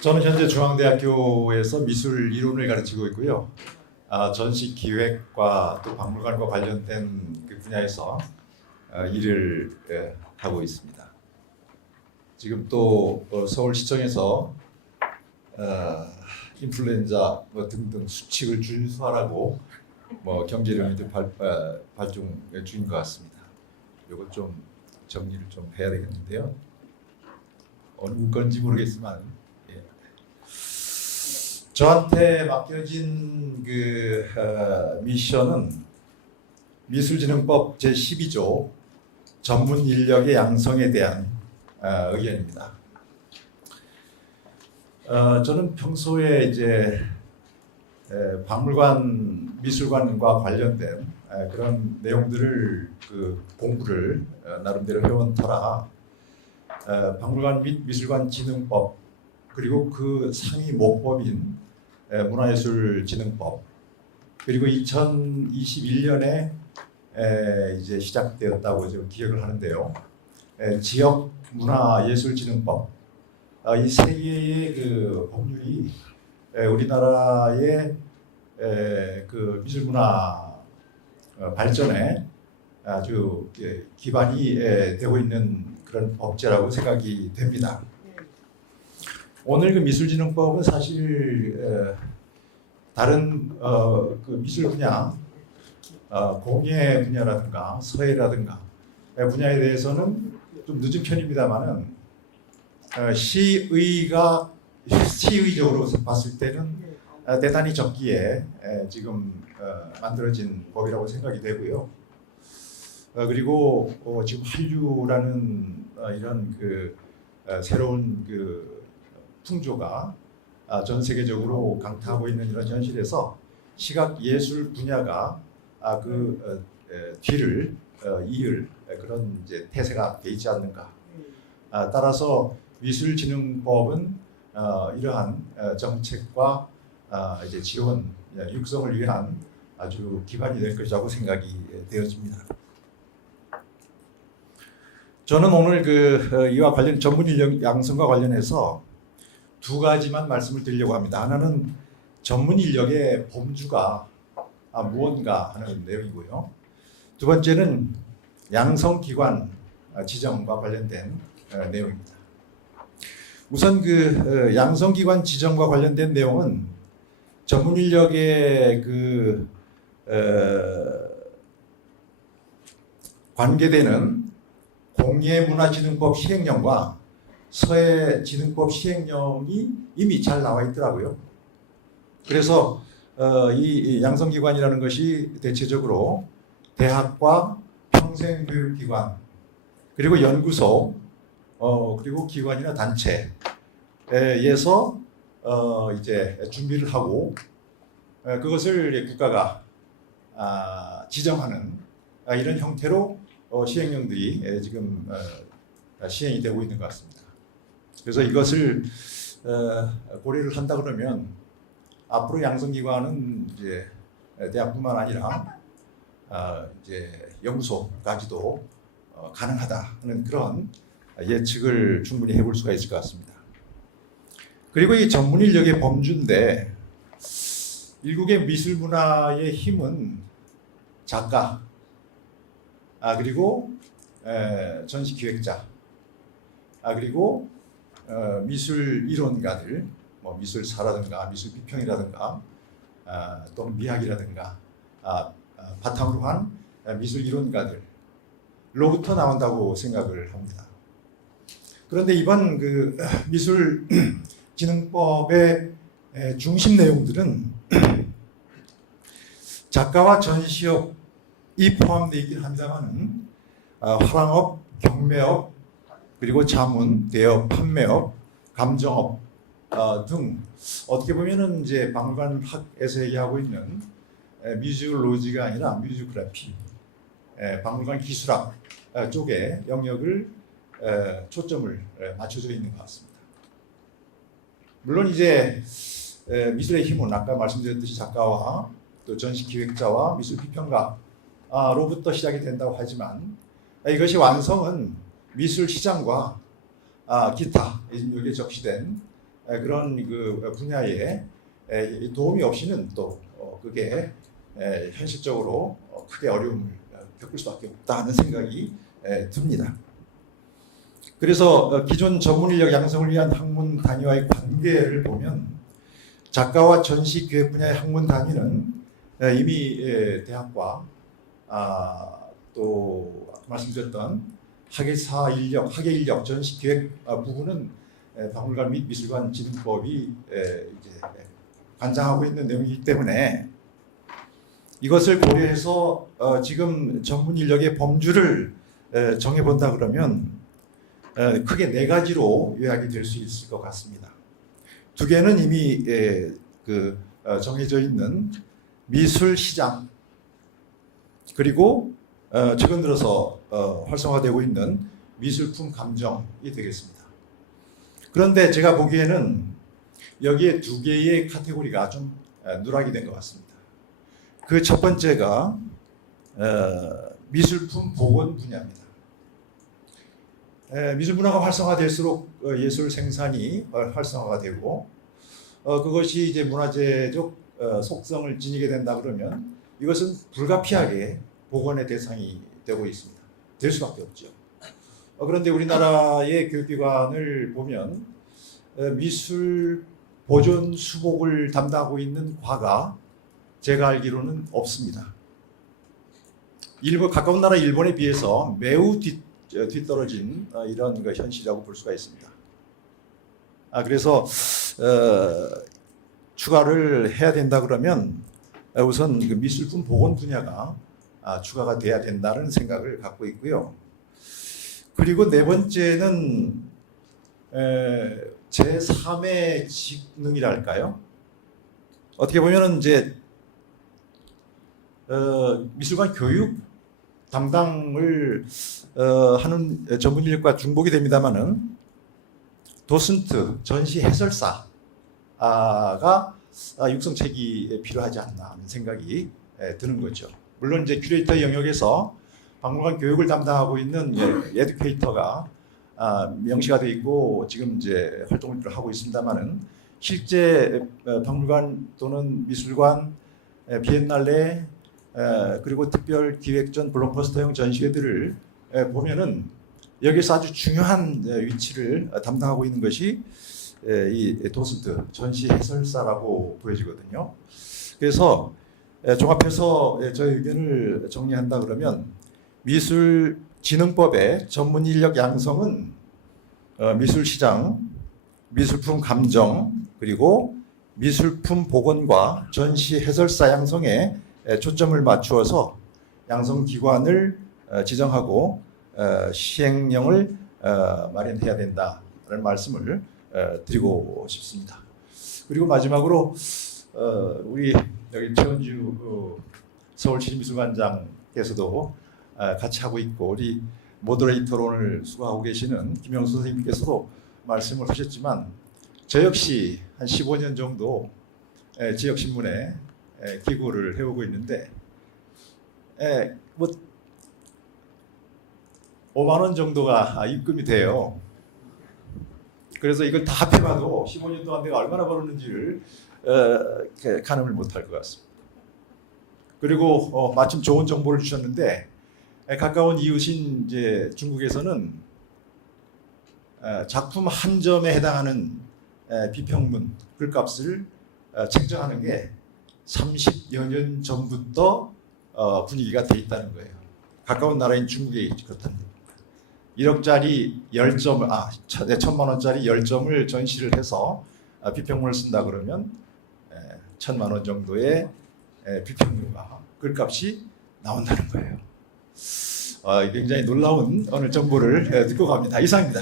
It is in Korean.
저는 현재 중앙대학교에서 미술 이론을 가르치고 있고요. 전시 기획과 또 박물관과 관련된 그 분야에서 일을 하고 있습니다. 지금 또 서울시청에서 인플루엔자 등등 수칙을 준수하라고 경제령이 발중 중인 것 같습니다. 이거 좀 정리를 좀 해야 되겠는데요. 어느 문건인지 모르겠지만 저한테 맡겨진 미션은 미술진흥법 제12조 전문 인력의 양성에 대한 의견입니다. 저는 평소에 이제 박물관, 미술관과 관련된 그런 내용들을 공부를 나름대로 해온 터라 박물관 및 미술관 진흥법 그리고 그 상위 모법인 문화예술진흥법 그리고 2021년에 이제 시작되었다고 지금 기억을 하는데요. 지역 문화예술진흥법 이 세 개의 그 법률이 우리나라의 그 미술문화 발전에 아주 기반이 되고 있는 그런 법제라고 생각이 됩니다. 오늘 그 미술진흥법은 사실 다른 그 미술 분야, 공예 분야라든가 서예라든가 분야에 대해서는 좀 늦은 편입니다만은 시의적으로 봤을 때는 대단히 적기에 지금 만들어진 법이라고 생각이 되고요. 그리고 지금 한류라는 이런 그 새로운 그 풍조가 전 세계적으로 강타하고 있는 이런 현실에서 시각 예술 분야가 그 뒤를 이을 그런 이제 태세가 돼 있지 않는가. 따라서 미술진흥법은 이러한 정책과 이제 지원 육성을 위한 아주 기반이 될 것이라고 생각이 되어집니다. 저는 오늘 이와 관련 전문 인력 양성과 관련해서 두 가지만 말씀을 드리려고 합니다. 하나는 전문 인력의 범주가 무언가 하는 내용이고요. 두 번째는 양성기관 지정과 관련된 내용입니다. 우선 양성기관 지정과 관련된 내용은 전문 인력의 관계되는 공예문화진흥법 시행령과 서예진흥법 시행령이 이미 잘 나와 있더라고요. 그래서 이 양성기관이라는 것이 대체적으로 대학과 평생교육기관 그리고 연구소 그리고 기관이나 단체에서 이제 준비를 하고 그것을 국가가 지정하는 이런 형태로 시행령들이 지금 시행이 되고 있는 것 같습니다. 그래서 이것을 고려를 한다 그러면 앞으로 양성기관은 이제 대학뿐만 아니라 이제 연구소까지도 가능하다는 그런 예측을 충분히 해볼 수가 있을 것 같습니다. 그리고 이 전문 인력의 범주인데 일국의 미술 문화의 힘은 작가, 그리고 전시 기획자, 그리고 미술 이론가들, 미술사라든가 미술 비평이라든가 또는 미학이라든가 바탕으로 한 미술 이론가들로부터 나온다고 생각을 합니다. 그런데 이번 미술진흥법의 중심 내용들은 작가와 전시업이 포함되어 있긴 합니다만 화랑업, 경매업, 그리고 자문, 대업, 판매업, 감정업 등 어떻게 보면은 이제 박물관학에서 얘기하고 있는 뮤지올로지가 아니라 뮤지오그래피, 박물관 기술학 쪽에 영역을 초점을 맞춰져 있는 것 같습니다. 물론 이제 미술의 힘은 아까 말씀드렸듯이 작가와 또 전시 기획자와 미술 비평가로부터 시작이 된다고 하지만 이것이 완성은 미술 시장과 기타 여기에 적시된 그런 그 분야에 도움이 없이는 또 그게 현실적으로 크게 어려움을 겪을 수밖에 없다 하는 생각이 듭니다. 그래서 기존 전문 인력 양성을 위한 학문 단위와의 관계를 보면 작가와 전시 기획 분야의 학문 단위는 이미 대학과 또 말씀드렸던 학예사 인력, 학예 인력, 전시 기획 부분은 박물관 및 미술관 진흥법이 이제 관장하고 있는 내용이기 때문에 이것을 고려해서 지금 전문 인력의 범주를 정해본다 그러면 크게 네 가지로 요약이 될 수 있을 것 같습니다. 두 개는 이미 정해져 있는 미술 시장, 그리고 최근 들어서 활성화되고 있는 미술품 감정이 되겠습니다. 그런데 제가 보기에는 여기에 두 개의 카테고리가 좀 누락이 된 것 같습니다. 그 첫 번째가 미술품 복원 분야입니다. 미술 문화가 활성화될수록 예술 생산이 활성화가 되고 그것이 이제 문화재적 속성을 지니게 된다 그러면 이것은 불가피하게 복원의 대상이 되고 있습니다. 될 수밖에 없죠. 그런데 우리나라의 교육기관을 보면 미술 보존 수복을 담당하고 있는 과가 제가 알기로는 없습니다. 가까운 나라 일본에 비해서 매우 뒤떨어진 이런 현실이라고 볼 수가 있습니다. 그래서 추가를 해야 된다 그러면 우선 미술품 복원 분야가 추가가 돼야 된다는 생각을 갖고 있고요. 그리고 네 번째는 제3의 직능이랄까요? 어떻게 보면은 이제 미술관 교육 담당을 하는 전문 인력과 중복이 됩니다만은 도슨트, 전시 해설사가 육성책이 필요하지 않나 하는 생각이 드는 거죠. 물론 이제 큐레이터 영역에서 박물관 교육을 담당하고 있는 에듀케이터가 명시가 되어 있고 지금 이제 활동을 하고 있습니다만은 실제 박물관 또는 미술관, 비엔날레 그리고 특별 기획전 블록버스터형 전시회들을 보면은 여기서 아주 중요한 위치를 담당하고 있는 것이 이 도슨트 전시 해설사라고 보여지거든요. 그래서 종합해서 저의 의견을 정리한다 그러면 미술진흥법의 전문 인력 양성은 미술시장, 미술품 감정, 그리고 미술품 복원과 전시 해설사 양성에 초점을 맞추어서 양성기관을 지정하고 시행령을 마련해야 된다는 말씀을 드리고 싶습니다. 그리고 마지막으로 우리 여기 최원주 서울시립미술관장께서도 같이 하고 있고 우리 모더레이터로 오늘 수고하고 계시는 김영수 선생님께서도 말씀을 하셨지만 저 역시 한 15년 정도 지역신문에 기고를 해오고 있는데 뭐 5만 원 정도가 입금이 돼요. 그래서 이걸 다 합해봐도 15년 동안 내가 얼마나 벌었는지를 가늠을 못할 것 같습니다. 그리고 마침 좋은 정보를 주셨는데 가까운 이웃인 이제 중국에서는 작품 한 점에 해당하는 비평문 글값을 책정하는 게 30여 년 전부터 분위기가 돼 있다는 거예요. 가까운 나라인 중국이 그렇답니다. 1억짜리 10점을 1,000만 원짜리 10점을 전시를 해서 비평문을 쓴다 그러면 1,000만 원 정도의 비평문과 글값이 나온다는 거예요. 굉장히 놀라운 오늘 정보를 듣고 갑니다. 이상입니다.